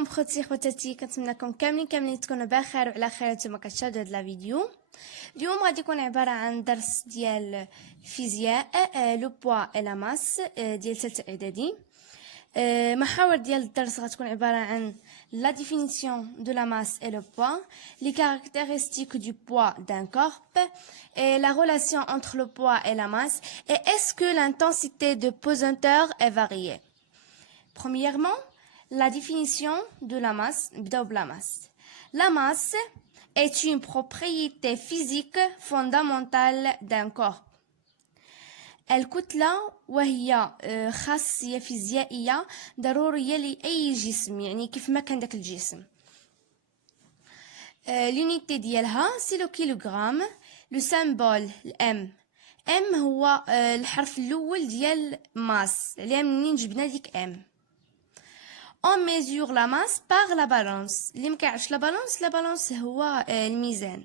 عليكم خوتي خواتاتي، كنتمنىكم كاملين تكونوا بخير وعلى خير نتوما كتشاهدوا هذا الفيديو. اليوم غادي يكون عباره عن درس ديال الفيزياء لو بوا اي لا ماس ديال ثالثه اعدادي. محاور ديال الدرس غتكون عباره عن la définition de la masse et le poids, les caractéristiques du poids d'un corps et la relation entre le poids et la masse, et est-ce que l'intensité de pesanteur est variée. Premièrement, la définition de la masse. La masse est une propriété physique fondamentale d'un corps. الكتلة وهي خاصية فيزيائية ضرورية لأي جسم، يعني كيف ما كان داك الجسم. l'unité ديالها سي لو كيلوغرام. لو سامبول الام هو الحرف الاول ديال ماس، عليها منين جبنا ديك ام. on mesure la masse par la balance. اللي مكيعرفش لا بالانس هو الميزان.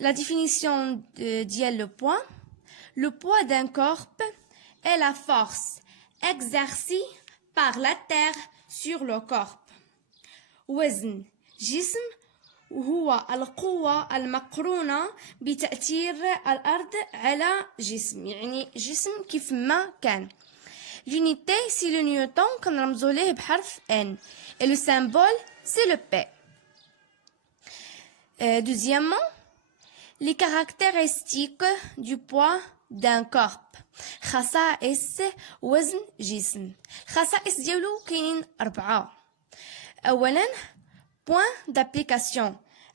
la définition ديال لو poids. Le poids d'un corps est la force exercée par la terre sur le corps. وزن جسم هو القوة المقرونة بتأثير الأرض على جسم، يعني جسم كيف ما كان. L'unité c'est le newton كنرمزو ليه بحرف N et le symbole c'est le P. Deuxièmement, les caractéristiques du poids d'un corps. خصائص وزن جسم. الخصائص ديالو كاينين 4. اولا point d'application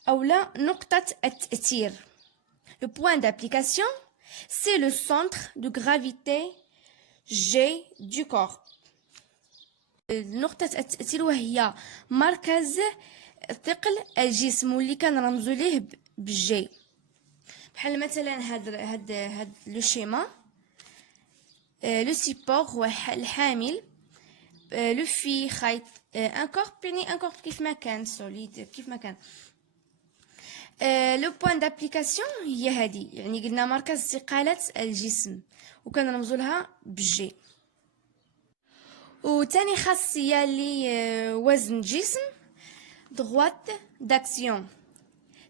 اولا نقطة التأثير. Le point d'application c'est le centre de gravité G du corps. نقطة التأثير وهي مركز ثقل الجسم واللي كنرمزو ليه بالجي. بحال مثلا هاد لو شيما. لو سيبور هو الحامل. لو في خيط ان كورب، يعني ان كورب كيف ما كان سوليد كيف ما كان. لو بوين دابليكاسيون هي هادي، يعني قلنا مركز استقالة الجسم وكنرمزو لها بالجي. وثاني خاصية اللي وزن جسم droite d'action.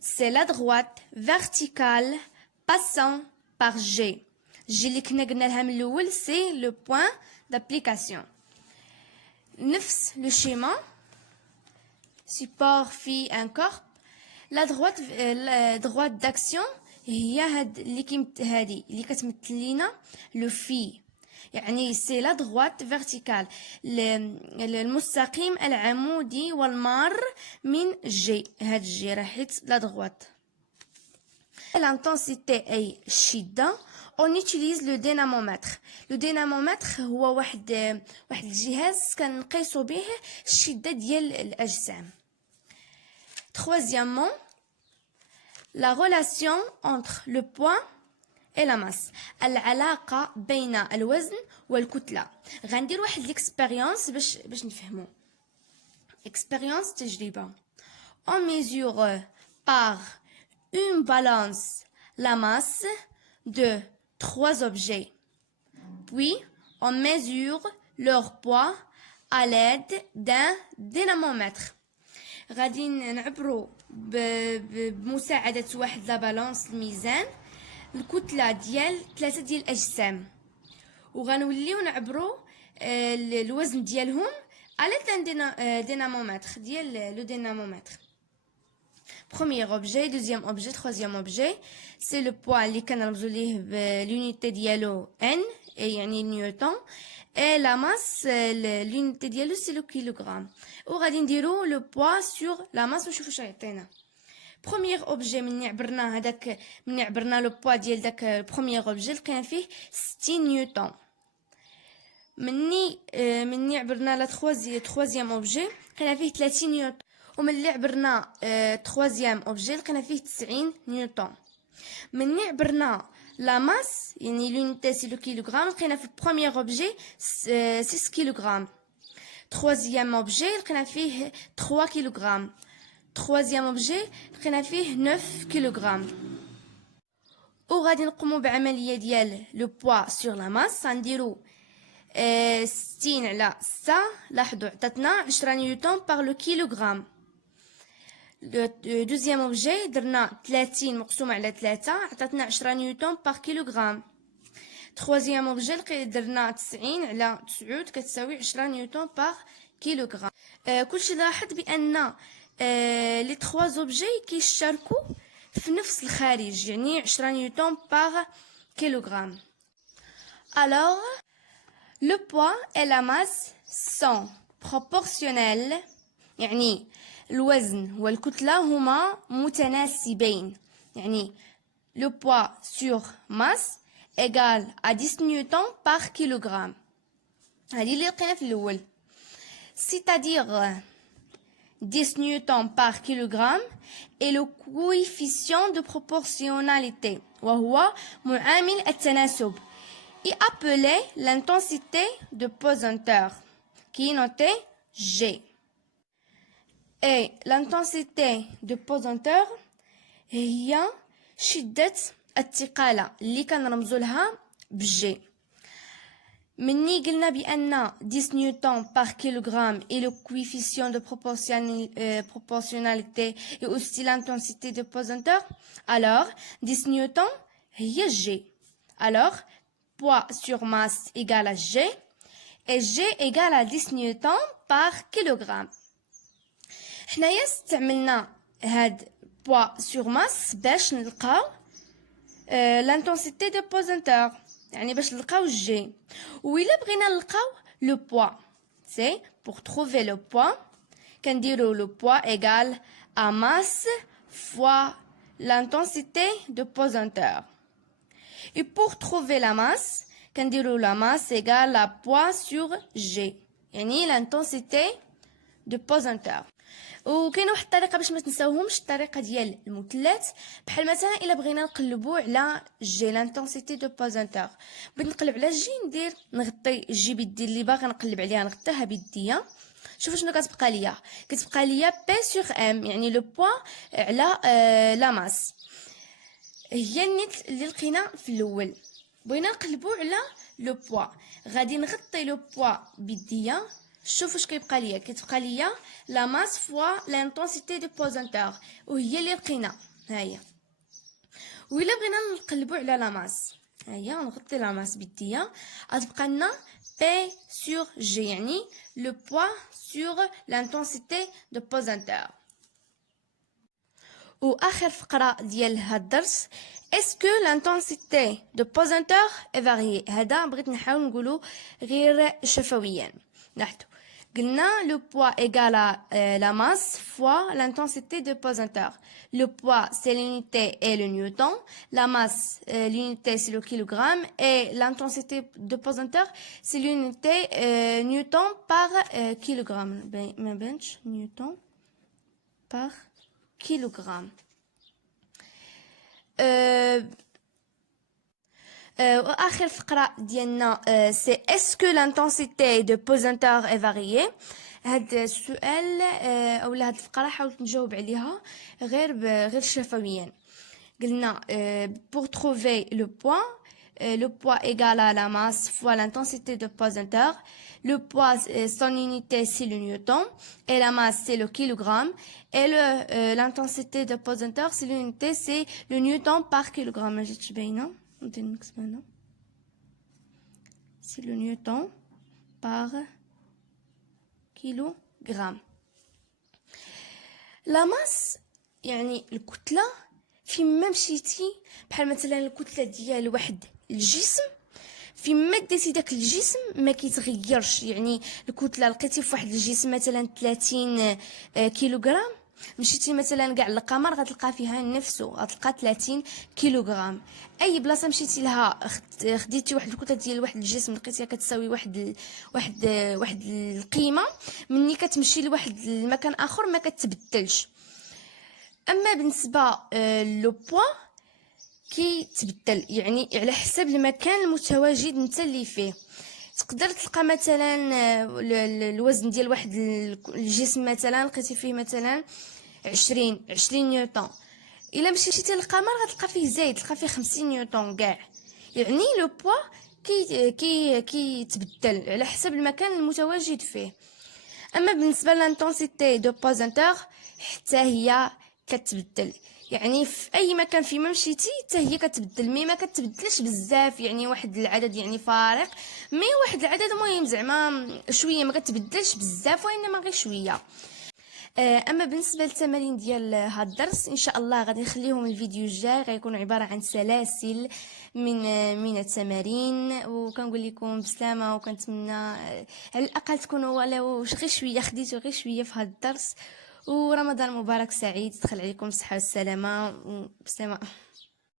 C'est la droite verticale passant par G. G اللي كنا قلنا لها من الأول c'est le point d'application. نفس le schéma. support في un corps. la droite d'action هي هاد اللي هادي اللي كتمثل لينا لو في، يعني سي لا droite verticale المستقيم العمودي والمار من جي. هاد جي راه حيت لا droite. l'intensité أي الشدة. on utilise le dynamomètre. le dynamomètre هو واحد الجهاز كنقيسو به الشدة ديال الأجسام. troisièmement, la relation entre le poids et la masse. العلاقة بين الوزن والكتلة. غندير واحد l'expérience باش نفهمو. expérience تجربة. on mesure par une balance la masse de 3 objets. Puis on mesure leur poids à l'aide d'un dynamomètre. غادي نعبرو بمساعدة واحد لا بالانس الميزان الكتلة ديال 3 ديال الأجسام، وغنوليو نعبرو الوزن ديالهم على دينامومتر ديال لو دينامومتر. premier objet, deuxième objet, troisième objet, c'est le poids اللي كنرمزو ليه بالunité ديالو N يعني نيوتن. et la masse l'unité ديالو c'est le kilogramme. وغادي نديرو لو بوا سور لا ماس ونشوفو واش غيعطينا. بروميير اوبجي مني عبرنا لو بوا ديال داك بروميير اوبجي لقينا فيه 60 نيوتن. مني عبرنا لا troisième اوبجي لقينا فيه 30 نيوتن. وملي عبرنا troisième اوبجي لقينا فيه 90 نيوتن. مني عبرنا la masse يعني l'unité c'est le kilogramme لقينا في premier objet 6 kg. troisième objet لقينا فيه 3 kg. troisième objet لقينا فيه 9 kg. وغادي نقوموا بعمليه ديال لو بوا سور لا ماس. غنديرو 60 على 6 لاحظوا عطاتنا 10 نيوتن بار لو كيلوغرام. لو دوزيام اوبجي درنا 30 مقسومه على 3 عطاتنا 10 نيوتن بار كيلوغرام. تخوازيام اوبجي درنا 90 على 9 كتساوي 10 نيوتن بار كيلوغرام. كلشي لاحظ بان لي تخوا زوبجي كيشاركوا في نفس الخارج، يعني 10 نيوتن بار kilogramme. Alors, le poids et la masse sont proportionnels، يعني الوزن والكتلة هما متناسبين، يعني le poids sur masse égale à 10 newtons par kilogramme. هذه اللي لقينا في الأول، c'est-à-dire 10 newtons par kilogramme et le coefficient de proportionnalité وهو معامل التناسب est appelé l'intensité de pesanteur qui est notée G. Et l'intensité de pesanteur هي شدة الثقالة اللي كنرمزوا لها بG. مني قلنا بأن 10 نيوتن par kilogramme et le coefficient de proportionnalité et aussi l'intensité de pesanteur, alors 10 newtons هي G. Alors poids sur masse égale à G et G égale à 10 newtons par kilogramme. حنايا استعملنا هاد poids sur masse باش نلقاو l'intensité de pesanteur، يعني باش نلقاو G. وإلا بغينا نلقاو le poids، c'est pour trouver le poids كنديرو le poids égale à masse fois l'intensité de pesanteur. Et pour trouver la masse كنديرو la masse égale à poids sur G، يعني l'intensité de pesanteur. وكاينه واحد الطريقه باش ما تنساوهمش، الطريقه ديال المثلث، بحال مثلا الا بغينا نقلبوا على جي لانتونسيتي دو بوزانتور، بغيت نقلب على جي ندير نغطي جي بيدي اللي باغا نقلب عليها نغطيها بيديا. شوفوا شنو كتبقى ليا، كتبقى ليا بي سور ام، يعني لو بوا على لا ماس، هي النيت اللي لقينا في الاول. بغينا نقلبوا على لو بوا، غادي نغطي لو بوا بيديا. شوفوا اش كيبقى ليا، كتبقى ليا لا ماس فوا لانتونسيتي دو بوزانتور، وهي اللي لقينا ها هي. وإلا بغينا نقلبوا على لا ماس، ها هي نغطي لا ماس بيديا، غتبقى لنا بي سور جي، يعني لو بوا سور لانتونسيتي دو بوزانتور. واخر فقره ديال هاد الدرس، اسكو لانتونسيتي دو بوزانتور اي فاريي. هذا بغيت نحاول نقولو غير شفويا. لاحظوا قلنا le poids égale à la masse fois l'intensité de pesanteur. Le poids c'est l'unité et le newton, la masse l'unité c'est le kilogramme et l'intensité de pesanteur c'est l'unité newton par kilogramme. ما بانش newton par kilogramme. واخر فقره ديالنا سي اسكو لانتونسيتي دو بوزانتور اي فاريي. هاد السؤال اولا هاد الفقره حاولت نجاوب عليها غير شفويا. قلنا pour trouver le poids égal à la masse fois l'intensité de pesanteur. Le poids son unité c'est le newton et la masse c'est le kilogramme et l'intensité de pesanteur c'est l'unité c'est le newton par kilogramme. ما جاتش باينه، c'est le newton par kilogramme. La masse يعني الكتلة. فيما مشيتي بحال مثلا الكتلة ديال واحد الجسم، فيما ديتي داك الجسم ما كيتغيرش، يعني الكتلة لقيتي في واحد الجسم مثلا 30 كيلوغرام، مشيتي مثلا كاع للقمر غتلقى فيها نفسه، غتلقى 30 كيلوغرام. اي بلاصه مشيتي لها خديتي واحد الكتله ديال واحد الجسم لقيتيها كتساوي واحد القيمه، مني كتمشي لواحد المكان اخر ما كتبدلش. اما بالنسبه لو بوا كيتبدل، يعني على حسب المكان المتواجد انت اللي فيه. تقدر تلقى مثلا الوزن ديال واحد الجسم مثلا لقيتي فيه مثلا 20 نيوتن، الا مشيتي للقمر غتلقى فيه زايد، تلقى فيه 50 نيوتن كاع. يعني لو بوا كيتبدل على حسب المكان المتواجد فيه. اما بالنسبه للانتونسيتي دو بوزونتور حتى هي كتبدل، يعني في اي مكان فيما مشيتي حتى هي كتبدل، مي ما كتبدلش بزاف، يعني واحد العدد يعني فارق، مي واحد العدد مهم زعما شويه، ما كتبدلش بزاف وانما غير شويه. اما بالنسبه للتمارين ديال هاد الدرس ان شاء الله غادي نخليهم الفيديو الجاي، غيكون عباره عن سلاسل من التمارين. وكنقول لكم بسلامه، وكنتمنى على الاقل تكونوا ولو غير شويه خديتوا غير شويه في هاد الدرس. ورمضان مبارك سعيد، دخل عليكم الصحه والسلامه وبسلامه.